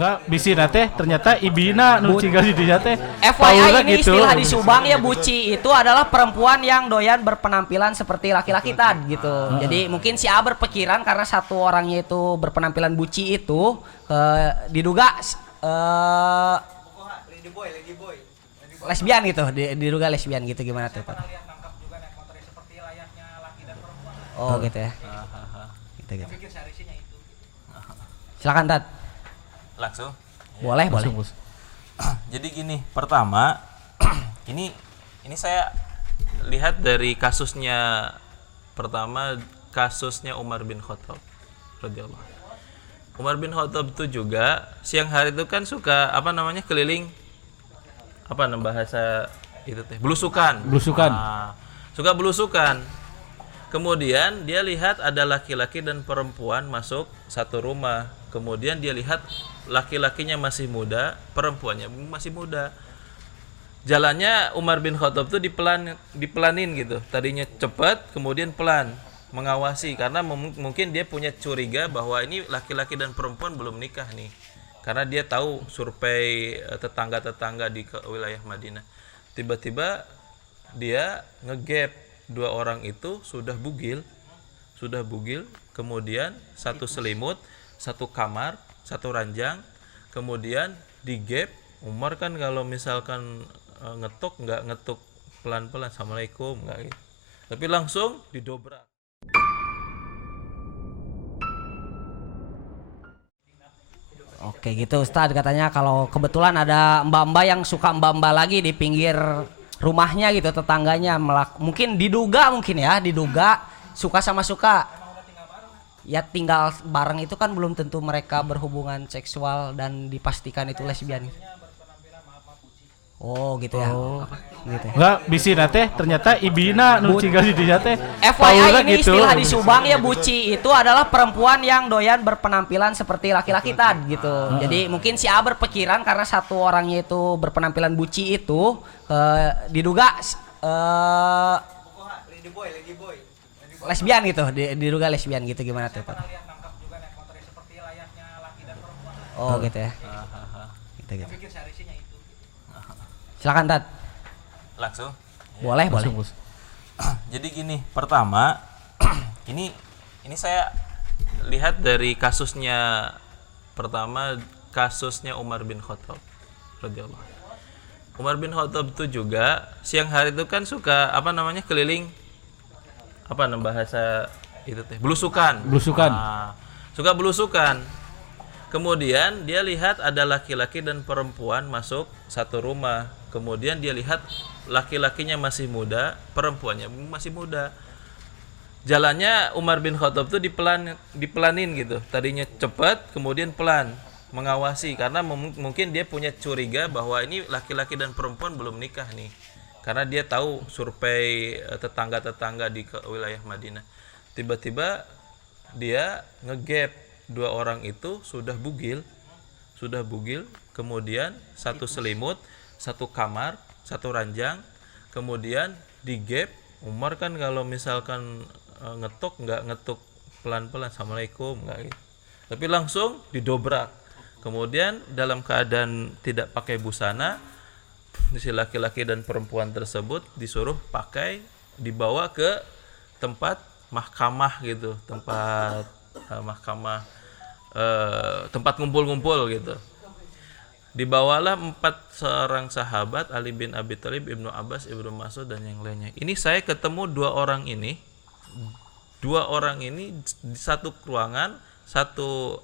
Enggak, bisi teh ternyata ibina nu tinggal di dinya teh. FYI ini gitu. istilah di Subang ya, buci itu adalah perempuan yang doyan berpenampilan seperti laki-laki tad gitu. Jadi mungkin si A berpikiran karena satu orangnya itu berpenampilan buci itu diduga lesbian gitu, diduga lesbian gitu. Gimana tuh? Oh gitu ya. Gitu. Silakan Tad. Langsung. Boleh. Jadi gini, pertama ini saya lihat dari kasusnya, pertama kasusnya Umar bin Khattab radhiyallahu anhu. Umar bin Khattab itu juga siang hari itu kan suka keliling bahasa itu teh belusukan. Suka belusukan. Kemudian dia lihat ada laki-laki dan perempuan masuk satu rumah. Kemudian dia lihat laki-lakinya masih muda, perempuannya masih muda. Jalannya Umar bin Khattab tuh dipelanin gitu. Tadinya cepat, kemudian pelan, mengawasi karena mungkin dia punya curiga bahwa ini laki-laki dan perempuan belum nikah nih. Karena dia tahu survei tetangga-tetangga di wilayah Madinah. Tiba-tiba dia ngegap dua orang itu sudah bugil, kemudian satu selimut, satu kamar, satu ranjang, kemudian digap. Umar kan kalau misalkan ngetuk nggak ngetuk pelan-pelan, assalamualaikum nggak gitu, tapi langsung didobrak. Oke gitu Ustadz, katanya kalau kebetulan ada mbak-mbak yang suka mbak-mbak lagi di pinggir rumahnya gitu, tetangganya mungkin diduga suka sama suka ya, tinggal bareng itu kan belum tentu mereka berhubungan seksual dan dipastikan itu lesbian. Oh gitu ya. Gitu. Enggak, bisi teh ternyata ibina nu tinggal di dinya teh. FYI ini gitu. istilah di Subang ya, buci itu adalah perempuan yang doyan berpenampilan seperti laki-laki tad gitu. Jadi mungkin si A berpikiran karena satu orangnya itu berpenampilan buci itu diduga lesbian gitu, diduga lesbian gitu. Gimana tuh? Oh gitu ya. Gitu. Silakan Tad. Langsung. Boleh. Jadi gini, pertama ini saya lihat dari kasusnya, pertama kasusnya Umar bin Khattab radhiyallahu anhu. Umar bin Khattab itu juga siang hari itu kan suka keliling bahasa itu teh belusukan. Suka belusukan. Kemudian dia lihat ada laki-laki dan perempuan masuk satu rumah. Kemudian dia lihat laki-lakinya masih muda, perempuannya masih muda. Jalannya Umar bin Khattab tuh dipelanin gitu. Tadinya cepat, kemudian pelan, mengawasi karena mungkin dia punya curiga bahwa ini laki-laki dan perempuan belum nikah nih. Karena dia tahu survei tetangga-tetangga di wilayah Madinah. Tiba-tiba dia ngegap dua orang itu sudah bugil, kemudian satu selimut, satu kamar, satu ranjang, kemudian digap. Umar kan kalau misalkan ngetuk nggak ngetuk pelan-pelan, assalamualaikum nggak gitu, tapi langsung didobrak. Kemudian dalam keadaan tidak pakai busana, si laki-laki dan perempuan tersebut disuruh dibawa ke tempat mahkamah gitu, tempat mahkamah, tempat ngumpul-ngumpul gitu. Dibawalah 4 seorang sahabat, Ali bin Abi Thalib, Ibnu Abbas, Ibnu Mas'ud dan yang lainnya. Ini saya ketemu dua orang ini di satu ruangan, satu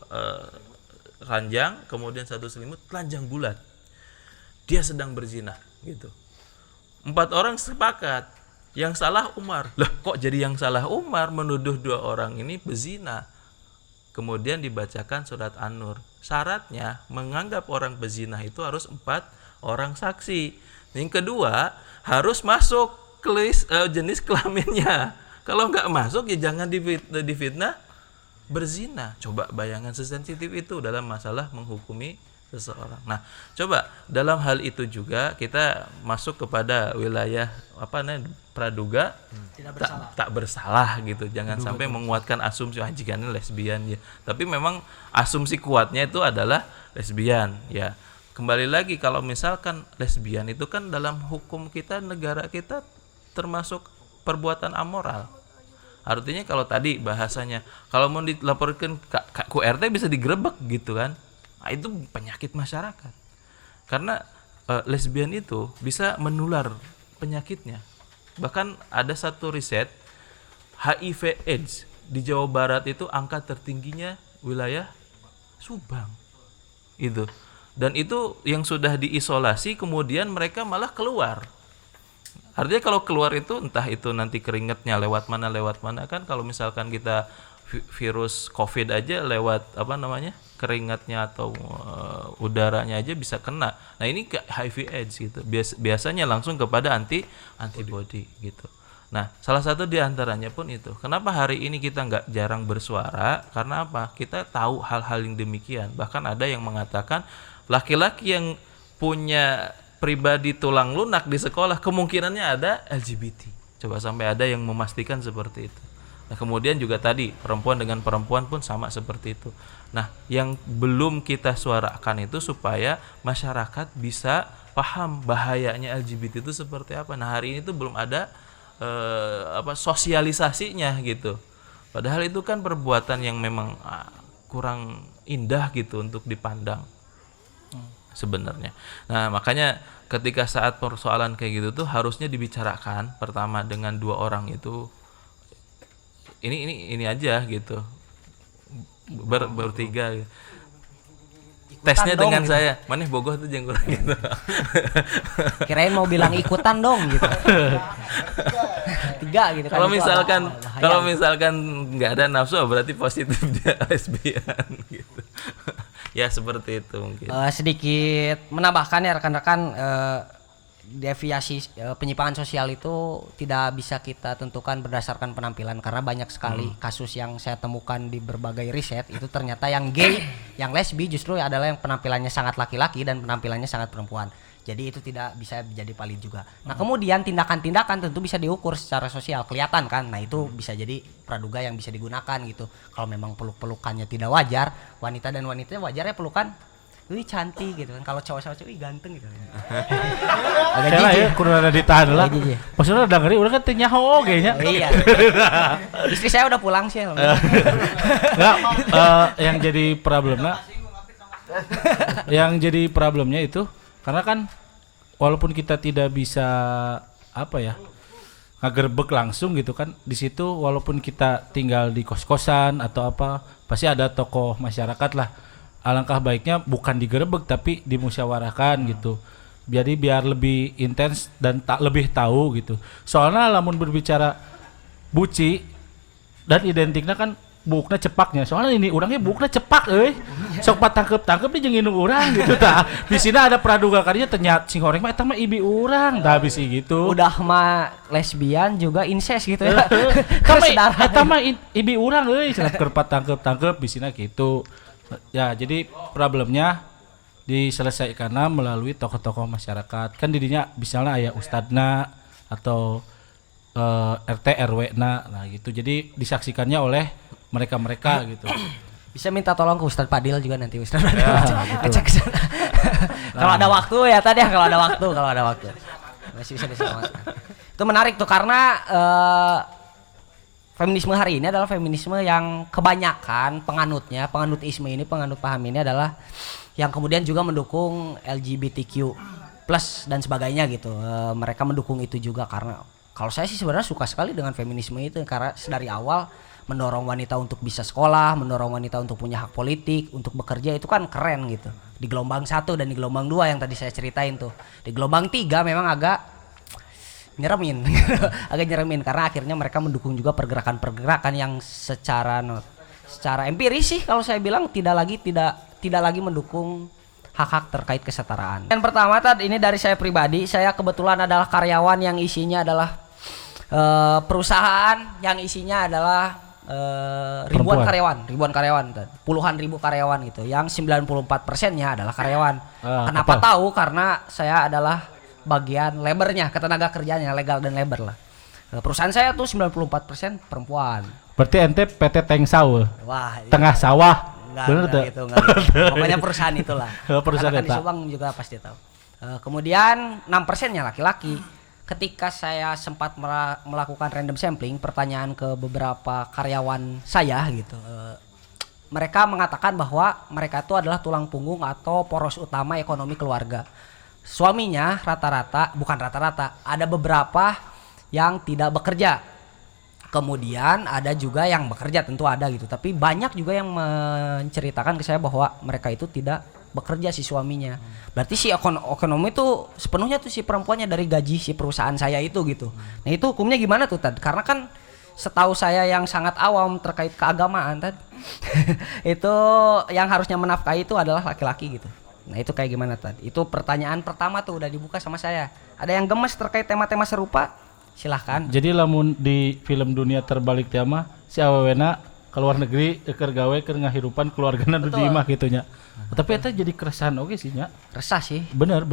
ranjang, kemudian satu selimut, telanjang bulat. Dia sedang berzina gitu. 4 orang sepakat yang salah Umar. Lah kok jadi yang salah Umar menuduh dua orang ini berzina? Kemudian dibacakan surat An-Nur. Syaratnya menganggap orang berzina itu harus 4 orang saksi. Yang kedua harus masuk ke jenis kelaminnya. Kalau nggak masuk ya jangan difitnah berzina. Coba bayangan sesensitif itu dalam masalah menghukumi seseorang. Nah, coba dalam hal itu juga kita masuk kepada wilayah praduga tak bersalah gitu. Jangan sampai menguatkan asumsi jika ini lesbian ya. Tapi memang asumsi kuatnya itu adalah lesbian ya. Kembali lagi kalau misalkan lesbian itu kan dalam hukum kita, negara kita termasuk perbuatan amoral. Artinya kalau tadi bahasanya kalau mau dilaporkan ke RT bisa digerebek gitu kan. Nah, itu penyakit masyarakat. Karena lesbian itu bisa menular penyakitnya. Bahkan ada satu riset HIV AIDS di Jawa Barat itu angka tertingginya wilayah Subang. Itu. Dan itu yang sudah diisolasi kemudian mereka malah keluar. Artinya kalau keluar itu entah itu nanti keringatnya lewat mana kan, kalau misalkan kita virus COVID aja lewat keringatnya atau udaranya aja bisa kena. Nah ini HIV AIDS gitu. Biasanya langsung kepada antibody gitu. Nah salah satu diantaranya pun itu. Kenapa hari ini kita nggak jarang bersuara? Karena apa? Kita tahu hal-hal yang demikian. Bahkan ada yang mengatakan laki-laki yang punya pribadi tulang lunak di sekolah kemungkinannya ada LGBT. Coba sampai ada yang memastikan seperti itu. Nah kemudian juga tadi perempuan dengan perempuan pun sama seperti itu. Nah yang belum kita suarakan itu supaya masyarakat bisa paham bahayanya LGBT itu seperti apa. Nah hari ini tuh belum ada sosialisasinya gitu. Padahal itu kan perbuatan yang memang kurang indah gitu untuk dipandang sebenarnya. Nah makanya ketika saat persoalan kayak gitu tuh harusnya dibicarakan pertama dengan dua orang itu ini aja gitu bertiga gitu. Tesnya dengan gitu. saya maneh bogoh tuh jeung kurang gitu. Kirain mau bilang ikutan dong gitu. 3 gitu kan. Kalau misalkan nggak ada nafsu berarti positif dia lesbian gitu. Ya seperti itu mungkin. Sedikit menambahkan ya rekan-rekan, deviasi penyimpangan sosial itu tidak bisa kita tentukan berdasarkan penampilan karena banyak sekali kasus yang saya temukan di berbagai riset itu ternyata yang gay, yang lesbi justru adalah yang penampilannya sangat laki-laki dan penampilannya sangat perempuan. Jadi itu tidak bisa jadi valid juga. Nah kemudian tindakan-tindakan tentu bisa diukur secara sosial, kelihatan kan. Nah itu bisa jadi praduga yang bisa digunakan gitu. Kalau memang peluk-pelukannya tidak wajar, wanita dan wanita wajarnya pelukan, wih cantik gitu kan. Kalau cowok-cowok wih ganteng gitu. Agak jijik ya, kurang ada ditahan lah. Maksudnya udah ngeri, udah kan nyaho kayaknya. Iya. Istri saya udah pulang sih. Enggak, yang jadi problemnya itu karena kan walaupun kita tidak bisa ngagerbek langsung gitu kan, di situ walaupun kita tinggal di kos-kosan atau apa pasti ada tokoh masyarakat lah. Alangkah baiknya bukan digerebek tapi dimusyawarahkan gitu. Jadi biar lebih intens dan lebih tahu gitu. Soalnya lamun berbicara buci dan identiknya kan bukna cepaknya. Soalnya ini orangnya bukna cepak sok patangkep di jeung indung urang gitu tah. Bisina ada praduga kadinya ternyata sing horeng mah eta mah ibi urang tah bisi gitu. Udah mah lesbian juga incest gitu ya. Eta mah ibi urang cenah keur patangkep bisina gitu. Ya, jadi problemnya diselesaikan melalui tokoh-tokoh masyarakat. Kan didinya misalnya aya ustadna atau RT RW nah gitu. Jadi disaksikannya oleh mereka gitu. Bisa minta tolong ke Ustadz Padil juga nanti Ustadz Padil ngecek ke sana. Kalau ada waktu ya tadi ya kalau ada waktu. Masih bisa diselamatkan. Itu menarik tuh karena feminisme hari ini adalah feminisme yang kebanyakan penganut paham ini adalah yang kemudian juga mendukung LGBTQ plus dan sebagainya gitu. Mereka mendukung itu juga karena kalau saya sih sebenarnya suka sekali dengan feminisme itu karena dari awal mendorong wanita untuk bisa sekolah, mendorong wanita untuk punya hak politik, untuk bekerja itu kan keren gitu. Di gelombang 1 dan di gelombang 2 yang tadi saya ceritain tuh. Di gelombang 3 memang agak nyeremin karena akhirnya mereka mendukung juga pergerakan-pergerakan yang secara empiris sih kalau saya bilang tidak lagi mendukung hak-hak terkait kesetaraan. Yang pertama tadi ini dari saya pribadi, saya kebetulan adalah karyawan yang isinya adalah perusahaan yang isinya adalah ribuan karyawan, puluhan ribu karyawan gitu. Yang 94%-nya adalah karyawan. Kenapa tahu? Karena saya adalah bagian labornya, ketenaga kerjaannya, legal dan labor lah. Perusahaan saya tuh 94% perempuan. Berarti ente PT Tank Sawah. Wah, tengah sawah. Bener tak? gitu, enggak gitu. Pokoknya perusahaan itulah. Perusahaan Karena kan di eta. Subang juga pasti tahu. Kemudian 6%-nya laki-laki. Ketika saya sempat melakukan random sampling, pertanyaan ke beberapa karyawan saya gitu, mereka mengatakan bahwa mereka itu adalah tulang punggung atau poros utama ekonomi keluarga. Suaminya bukan rata-rata, ada beberapa yang tidak bekerja. Kemudian ada juga yang bekerja, tentu ada gitu. Tapi banyak juga yang menceritakan ke saya bahwa mereka itu tidak bekerja si suaminya. Berarti si ekonomi itu sepenuhnya tuh si perempuannya dari gaji si perusahaan saya itu gitu. Nah itu hukumnya gimana tuh Tad? Karena kan setahu saya yang sangat awam terkait keagamaan Tad, itu yang harusnya menafkahi itu adalah laki-laki gitu. Nah itu kayak gimana Tad? Itu pertanyaan pertama tuh udah dibuka sama saya. Ada yang gemes terkait tema-tema serupa? Silahkan. Jadi lamun di film dunia terbalik tema si awewena keluar negeri keur gawe keur ngahirupan keluargana di imah gitu nya. Tapi eta jadi keresahan oge sih nya. Resah sih. Bener.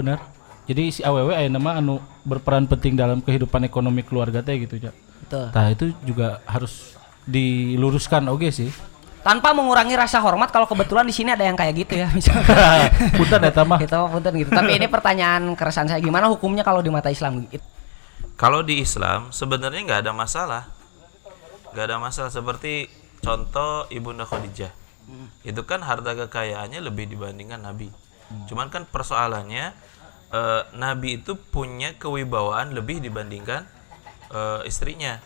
Jadi si awewe aya nama anu berperan penting dalam kehidupan ekonomi keluarga teh gitu nya. Betul. Nah itu juga harus diluruskan oge sih. Tanpa mengurangi rasa hormat kalau kebetulan di sini ada yang kayak gitu ya misalnya. Punten eta mah. Kita punten gitu. Tapi ini pertanyaan keresahan saya, gimana hukumnya kalau di mata Islam? Kalau di Islam sebenarnya nggak ada masalah, seperti contoh Ibunda Khadijah, itu kan harta kekayaannya lebih dibandingkan Nabi. Cuman kan persoalannya Nabi itu punya kewibawaan lebih dibandingkan istrinya.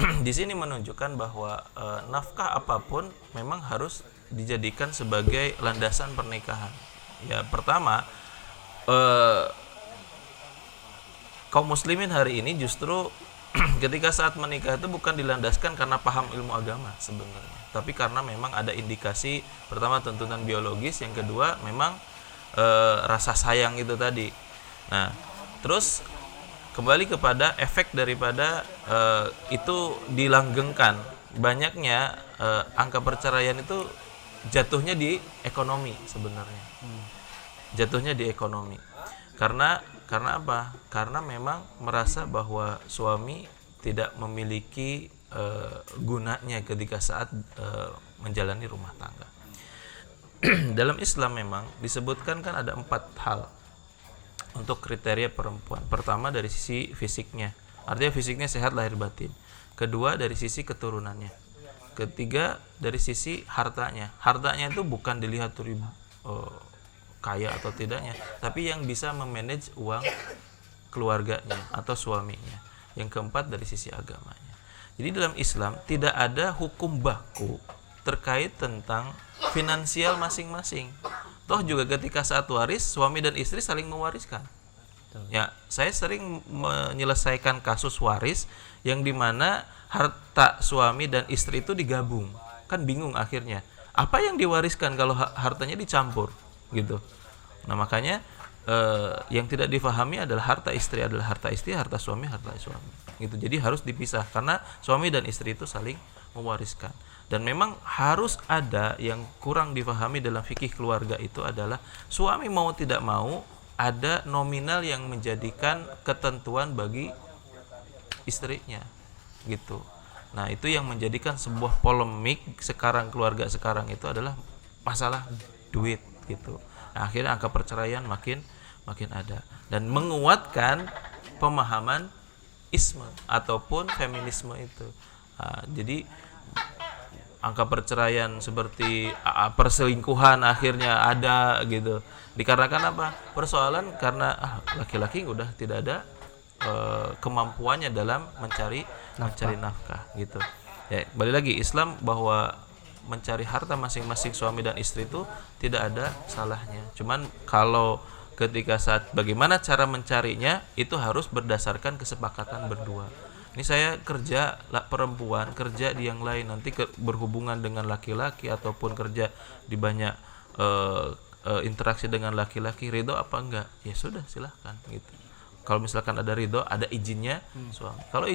Di sini menunjukkan bahwa nafkah apapun memang harus dijadikan sebagai landasan pernikahan. Ya pertama, kaum muslimin hari ini justru ketika saat menikah itu bukan dilandaskan karena paham ilmu agama sebenarnya, tapi karena memang ada indikasi, pertama tuntutan biologis, yang kedua memang rasa sayang itu tadi. Nah terus kembali kepada efek daripada itu dilanggengkan banyaknya angka perceraian itu jatuhnya di ekonomi sebenarnya. Jatuhnya di ekonomi karena apa? Karena memang merasa bahwa suami tidak memiliki gunanya ketika saat menjalani rumah tangga. Dalam Islam memang disebutkan kan ada 4 hal untuk kriteria perempuan. Pertama dari sisi fisiknya, artinya fisiknya sehat lahir batin. Kedua dari sisi keturunannya. Ketiga dari sisi hartanya. Hartanya itu bukan dilihat dari kaya atau tidaknya, tapi yang bisa memanage uang keluarganya atau suaminya. Yang keempat dari sisi agamanya. Jadi dalam Islam tidak ada hukum baku terkait tentang finansial masing-masing. Toh juga ketika saat waris, suami dan istri saling mewariskan. Ya, saya sering menyelesaikan kasus waris yang dimana harta suami dan istri itu digabung. Kan bingung akhirnya. Apa yang diwariskan kalau hartanya dicampur? Gitu. Nah makanya yang tidak difahami adalah harta istri, harta suami gitu. Jadi harus dipisah karena suami dan istri itu saling mewariskan. Dan memang harus ada yang kurang difahami dalam fikih keluarga itu adalah suami mau tidak mau ada nominal yang menjadikan ketentuan bagi istrinya gitu. Nah itu yang menjadikan sebuah polemik sekarang, keluarga sekarang itu adalah masalah duit gitu. Nah, akhirnya angka perceraian makin ada dan menguatkan pemahaman isme ataupun feminisme itu. Nah, jadi angka perceraian seperti perselingkuhan akhirnya ada gitu. Dikarenakan apa? Persoalan karena laki-laki udah tidak ada kemampuannya dalam mencari nafkah gitu. Ya, balik lagi Islam bahwa mencari harta masing-masing suami dan istri itu tidak ada salahnya. Cuman kalau ketika saat bagaimana cara mencarinya itu harus berdasarkan kesepakatan berdua. Ini saya kerja perempuan, kerja di yang lain, nanti berhubungan dengan laki-laki ataupun kerja di banyak interaksi dengan laki-laki, ridho apa enggak? Ya sudah silahkan gitu. Kalau misalkan ada ridho, ada izinnya suami. Kalau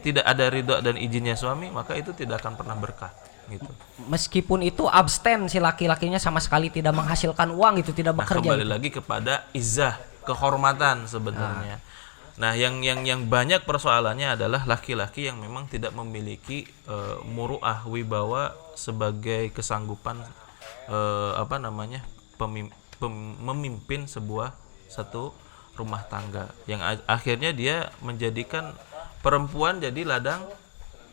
tidak ada ridho dan izinnya suami, maka itu tidak akan pernah berkah gitu. Meskipun itu abstain si laki-lakinya sama sekali tidak menghasilkan uang, itu tidak bekerja. Kembali gitu. lagi kepada izah, kehormatan sebenarnya. Nah, yang banyak persoalannya adalah laki-laki yang memang tidak memiliki muruah, wibawa sebagai kesanggupan apa namanya memimpin satu rumah tangga yang akhirnya dia menjadikan perempuan jadi ladang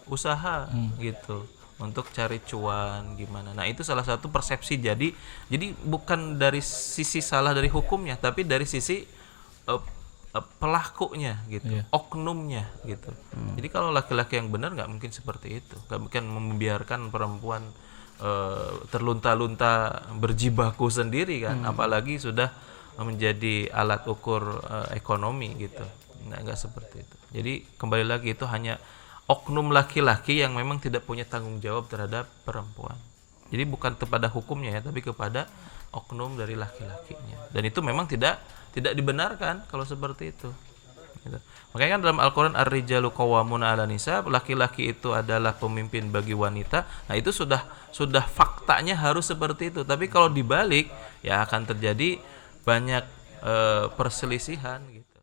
usaha gitu untuk cari cuan gimana. Nah itu salah satu persepsi, jadi bukan dari sisi salah dari hukumnya, tapi dari sisi pelakunya gitu, oknumnya gitu. Jadi kalau laki-laki yang benar nggak mungkin seperti itu, nggak mungkin membiarkan perempuan terlunta-lunta berjibaku sendiri kan, apalagi sudah menjadi alat ukur ekonomi gitu. Nggak seperti itu. Jadi kembali lagi itu hanya oknum laki-laki yang memang tidak punya tanggung jawab terhadap perempuan. Jadi bukan kepada hukumnya ya, tapi kepada oknum dari laki-lakinya. Dan itu memang tidak dibenarkan kalau seperti itu. Gitu. Makanya kan dalam Al-Quran ar-rijalu qawwamuna 'ala nisa, laki-laki itu adalah pemimpin bagi wanita. Nah itu sudah faktanya harus seperti itu. Tapi kalau dibalik ya akan terjadi banyak perselisihan gitu.